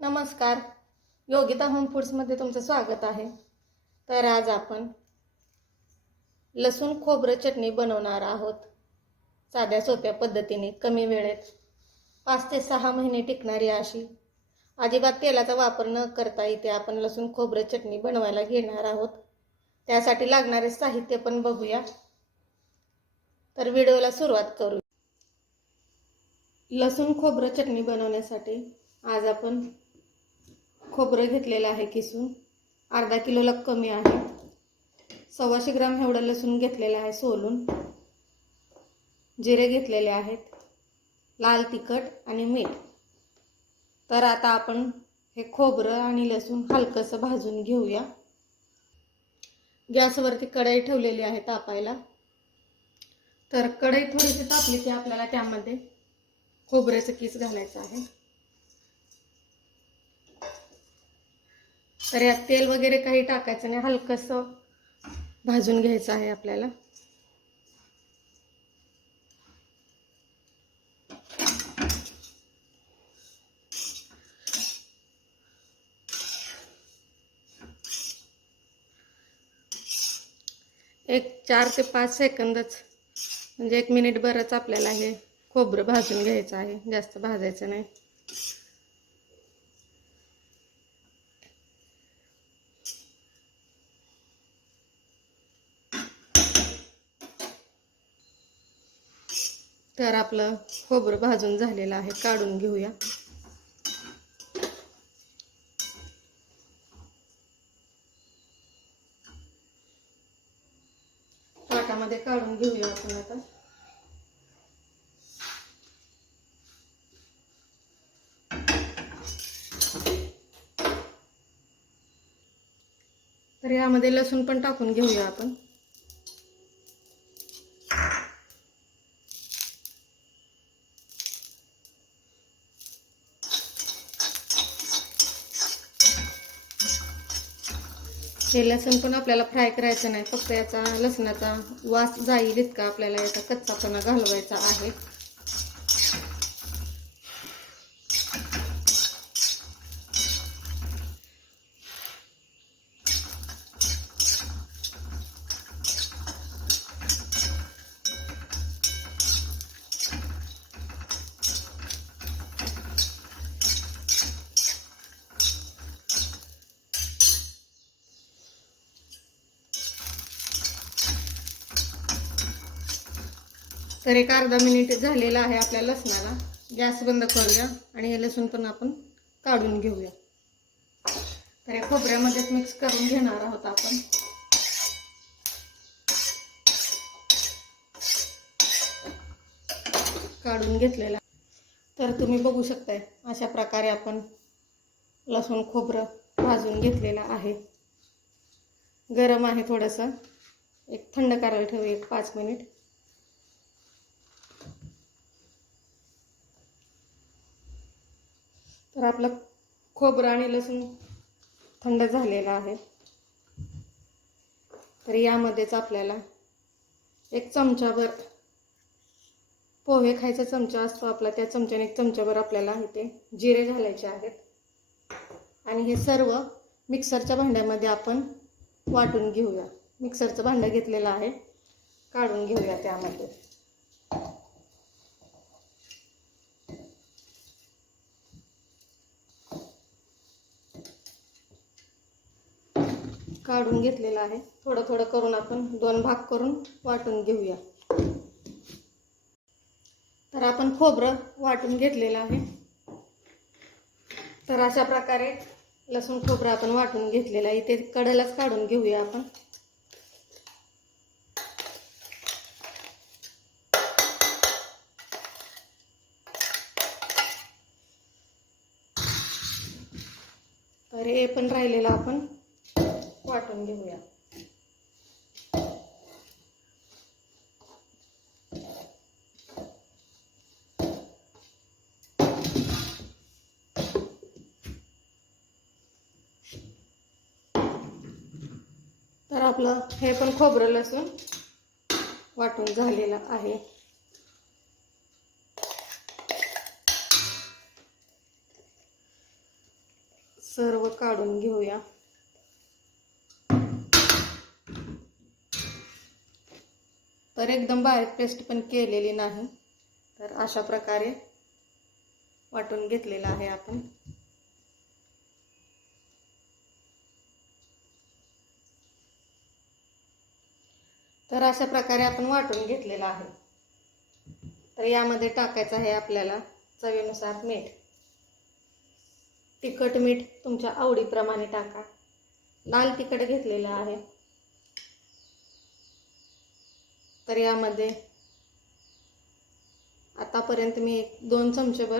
नमस्कार. योगिता होम फूड्समध्ये तुमचं स्वागत आहे. तर आज आपण लसूण खोबरं चटणी बनवणार आहोत. साध्या सोप्या पद्धतीने कमी वेळेत. पाच ते सहा महिने टिकणारी अशी. अजिबात तेलाचा वापर न करता इथे आपण लसूण खोबरं चटणी बनवायला घेणार आहोत. त्यासाठी लागणारे साहित्य पण बघूया. तर व्हिडिओला सुरुवात करू. लसूण खोबरं चटणी बनवण्यासाठी आज आपण खोबरं घेतलेलं आहे किसून. अर्धा किलोला कमी आहे. सव्वाशे ग्राम एवढं लसूण घेतलेलं आहे सोलून. जिरे घेतलेले आहेत. लाल तिखट आणि मीठ. तर आता आपण हे खोबरं आणि लसूण हलकंसं भाजून घेऊया. गॅसवरती कढई ठेवलेली आहे तापायला. तर कढई थोडीशी तापली की आपल्याला त्यामध्ये खोबऱ्याचं किस घालायचं आहे. तर यात तेल वगैरे काही टाकायचं नाही. हलकंसं भाजून घ्यायचं आहे आपल्याला. एक चार ते पाच सेकंदच म्हणजे एक मिनिट बरंच आपल्याला हे खोबरं भाजून घ्यायचं आहे. जास्त भाजायचं नाही. तर आपलं खोबरं भाजून झालेलं आहे काढून घेऊया. ताटामध्ये काढून घेऊया आपण आता. तर यामध्ये लसूण पण टाकून घेऊया आपण. हे लसूण पण आपल्याला फ्राय करायचं नाही. फक्त याचा लसणाचा वास जाईल इतका आपल्याला याचा कच्चापणा घालवायचा आहे. तर एक अर्धा मिनिट झालेला आहे आपल्या लसणाला. गॅस बंद करूया आणि हे लसूण पण आपण काढून घेऊया. तर हे खोबऱ्यामध्येच मिक्स करून घेणार आहोत आपण. काढून घेतलेला. तर तुम्ही बघू शकताय अशा प्रकारे आपण लसूण खोबरं भाजून घेतलेलं आहे. गरम आहे थोडंसं. एक थंड करायला ठेवू एक पाच मिनिट. तर आपलं खोबरं आणि लसूण थंड झालेलं आहे. तर यामध्येच आपल्याला एक चमचाभर पोहे खायचा चमचा असतो आपला त्या चमच्याने एक चमचाभर आपल्याला इथे जिरे घालायचे आहेत. आणि हे सर्व मिक्सरच्या भांड्यामध्ये आपण वाटून घेऊया. मिक्सरचं भांडं घेतलेलं आहे काढून घेऊया त्यामध्ये. काढून घेतलेलं आहे. थोडं थोडं करून आपण दोन भाग करून वाटून घेऊया. तर आपण खोबरं वाटून घेतलेलं आहे. तर अशा प्रकारे लसूण खोबरं आपण वाटून घेतलेलं आहे. इथे कडेलाच काढून घेऊया आपण. तर हे पण राहिलेलं आपण. वाटून घेऊया. तर आपलं हे पण खोबरं लसूण वाटून झालेलं आहे. सर्व काढून घेऊया. तर एकदम बारीक पेस्ट पण केलेली नाही. तर अशा प्रकारे वाटून घेतलेलं आहे आपण. तर अशा प्रकारे आपण वाटून घेतलेलं आहे. तर यामध्ये टाकायचं आहे आपल्याला चवीनुसार मीठ. तिखट मीठ तुमच्या आवडीप्रमाणे टाका. लाल तिखट घेतलेलं आहे. तर यामध्ये आतापर्यंत मी एक दोन चमचेभर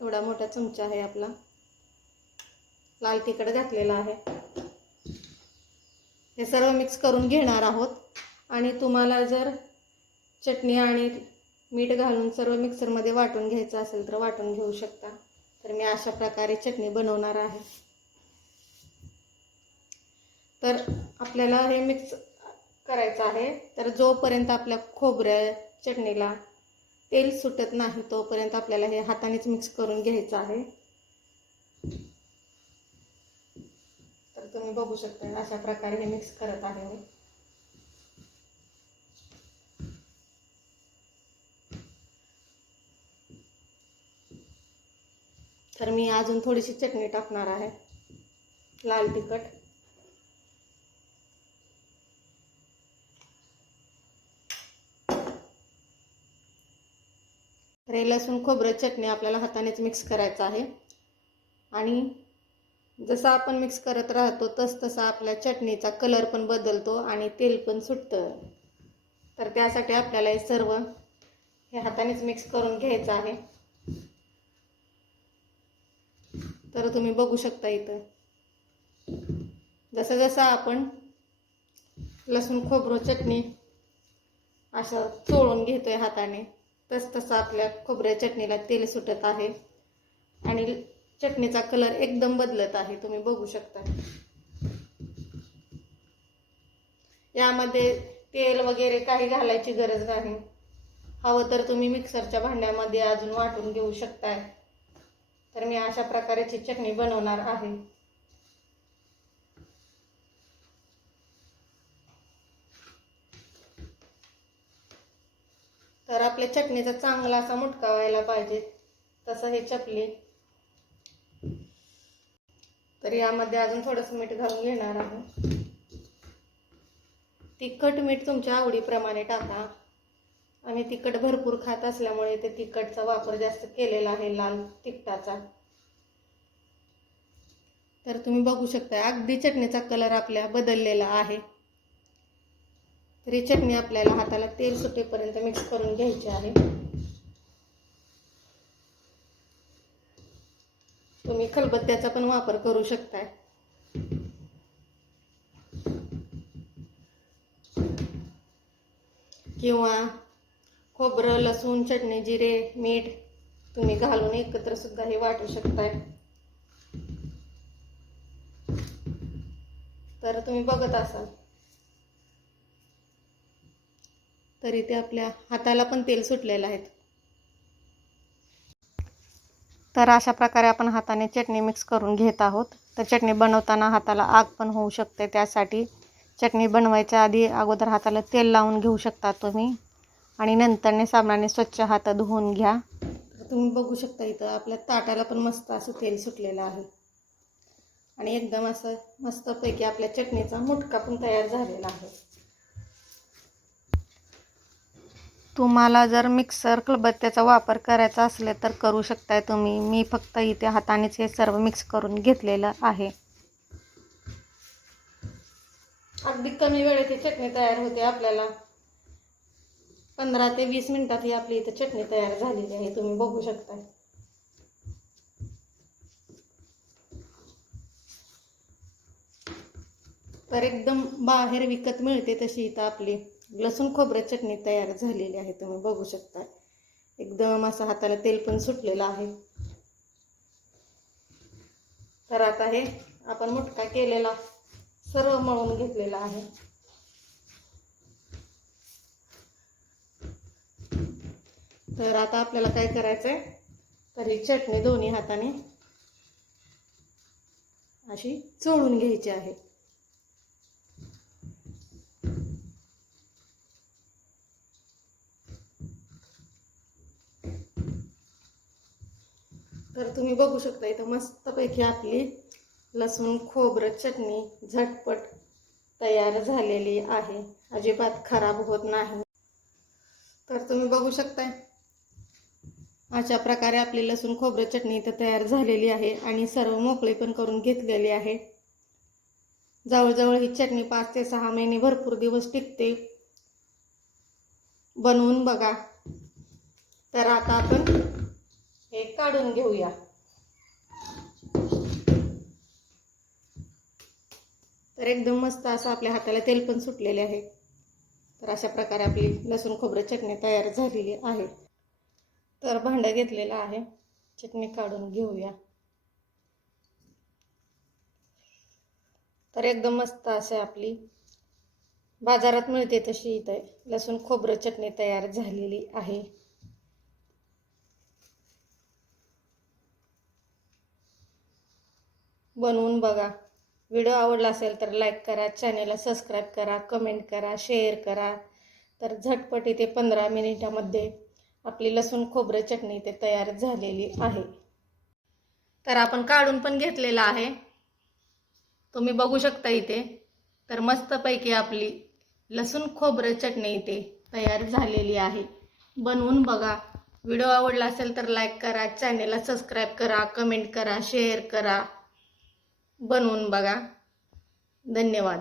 एवढा मोठा चमचा आहे आपला. लाल तिखट घातलेला आहे. हे सर्व मिक्स करून घेणार आहोत. आणि तुम्हाला जर चटणी आणि मीठ घालून सर्व मिक्सरमध्ये वाटून घ्यायचं असेल तर वाटून घेऊ शकता. तर मी अशा प्रकारे चटणी बनवणार आहे. तर आपल्याला हे मिक्स करायचं आहे. तर जोपर्यंत आपल्या खोबऱ्या चटणीला तेल सुटत नाही तोपर्यंत आपल्याला हे हातानेच मिक्स करून घ्यायचं आहे. तर तुम्ही बघू शकता अशा प्रकारे हे मिक्स करत आहे मी. तर मी अजून थोडीशी चटणी टाकणार आहे. लाल तिखट. हे लसूण खोबरं चटणी आपल्याला हातानेच मिक्स करायचं आहे. आणि जसं आपण मिक्स करत राहतो तस तसा आपल्या चटणीचा कलर पण बदलतो आणि तेल पण सुटतं. तर त्यासाठी आपल्याला हे सर्व हे हातानेच मिक्स करून घ्यायचं आहे. तर तुम्ही बघू शकता इथं. जसं जसं आपण लसूण खोबरं चटणी असं चोळून घेतोय हाताने तसतसं आपल्या खोबऱ्या चटणीला तेल सुटत आहे. आणि चटणीचा कलर एकदम बदलत आहे. तुम्ही बघू शकता. यामध्ये तेल वगैरे काही घालायची गरज नाही. हवं तर तुम्ही मिक्सरच्या भांड्यामध्ये अजून वाटून घेऊ शकताय. तर मी अशा प्रकारेची चटणी बनवणार आहे. तर आपल्या चटणीचा चांगला असा मुटका व्हायला पाहिजे. तसं हे चपली. तर यामध्ये अजून थोडंसं मीठ घालून घेणार आहे तिखट मीठ तुमच्या आवडीप्रमाणे टाका. आम्ही तिखट भरपूर खात असल्यामुळे ते तिखटचा वापर जास्त केलेला आहे लाल तिखटाचा. तर तुम्ही बघू शकता अगदी चटणीचा कलर आपल्या बदललेला आहे. तर ही चटणी आपल्याला हाताला तेल सुटेपर्यंत मिक्स करून घ्यायची आहे. तुम्ही खलबत्त्याचा पण वापर करू शकताय. किंवा खोबरं लसूण चटणी जिरे मीठ तुम्ही घालून एकत्र सुद्धा हे वाटू शकताय. तर तुम्ही बघत असाल. तरी ते आपल्या हाताला पण तेल सुटलेलं आहे तर अशा प्रकारे आपण हाताने चटणी मिक्स करून घेत आहोत. तर चटणी बनवताना हाताला आग पण होऊ शकते. त्यासाठी चटणी बनवायच्या आधी अगोदर हाताला तेल लावून घेऊ शकता तुम्ही. आणि नंतरने साबणाने स्वच्छ हात धुवून घ्या. तुम्ही बघू शकता इथं आपल्या ताटाला पण मस्त असं तेल सुटलेलं आहे. आणि एकदम असं मस्तपैकी आपल्या चटणीचा मुटका पण तयार झालेला आहे. तुम्हाला जर मिक्सर खलबत्त्याचा वापर करायचा असले तर करू शकताय तुम्ही. मी फक्त इथे हातानेच हे सर्व मिक्स करून घेतलेलं आहे. अगदी कमी वेळेत ही चटणी तयार होते आपल्याला. पंधरा ते वीस मिनिटात ही आपली इथं चटणी तयार झालेली आहे. तुम्ही बघू शकताय. तर एकदम बाहेर विकत मिळते तशी इथं आपली. लसूण खोबऱ्या चटणी तयार झालेली आहे तुम्ही बघू शकता. एकदम असं हाताला तेल पण सुटलेलं आहे. तर आता हे आपण मुटका केलेला सर्व मळून घेतलेला आहे. तर आता आपल्याला काय करायचं आहे तर ही चटणी दोन्ही हाताने अशी चोळून घ्यायची आहे बघू शकताय एकदम असं हाताला तेल पण सुटलेलं आहे तर आता हे आपण मुटका केलेला सर्व मळून घेतलेला आहे तर ही चटणी दोन्ही हाताने मळून घ्यायची आहे अशी चोळून घ्यायची आहे तर तुम्ही बघू शकता इथं मस्तपैकी आपली लसूण खोबरं चटणी झटपट तयार झालेली आहे. अजिबात खराब होत नाही. तर तुम्ही बघू शकताय अशा प्रकारे आपली लसूण खोबरं चटणी इथं तयार झालेली आहे आणि सर्व मोकळी पण करून घेतलेली आहे. जवळजवळ ही चटणी पाच ते सहा महिने भरपूर दिवस टिकते. बनवून बघा. तर आता आपण हे काढून घेऊया. तर एकदम मस्त असं आपल्या हाताला तेल पण सुटलेले आहे. तर अशा प्रकारे आपली लसूण खोबरं चटणी तयार झालेली आहे. तर भांडं घेतलेलं आहे. चटणी काढून घेऊया. तर एकदम मस्त असं आपली बाजारात मिळते तशी इथं लसूण खोबरं चटणी तयार झालेली आहे. बनवून बघा. व्हिडिओ आवडला असेल तर लाईक करा चॅनेलला सबस्क्राईब करा कमेंट करा शेअर करा. तर झटपट इथे पंधरा मिनिटामध्ये आपली लसूण खोबरं चटणी इथे तयार झालेली आहे. तर आपण काढून पण घेतलेला आहे. तुम्ही बघू शकता इथे. तर मस्तपैकी आपली लसूण खोबरं चटणी इथे तयार झालेली आहे. बनवून बघा. व्हिडिओ आवडला असेल तर लाईक करा चॅनेलला सबस्क्राईब करा कमेंट करा शेअर करा. बनवून बघा. धन्यवाद.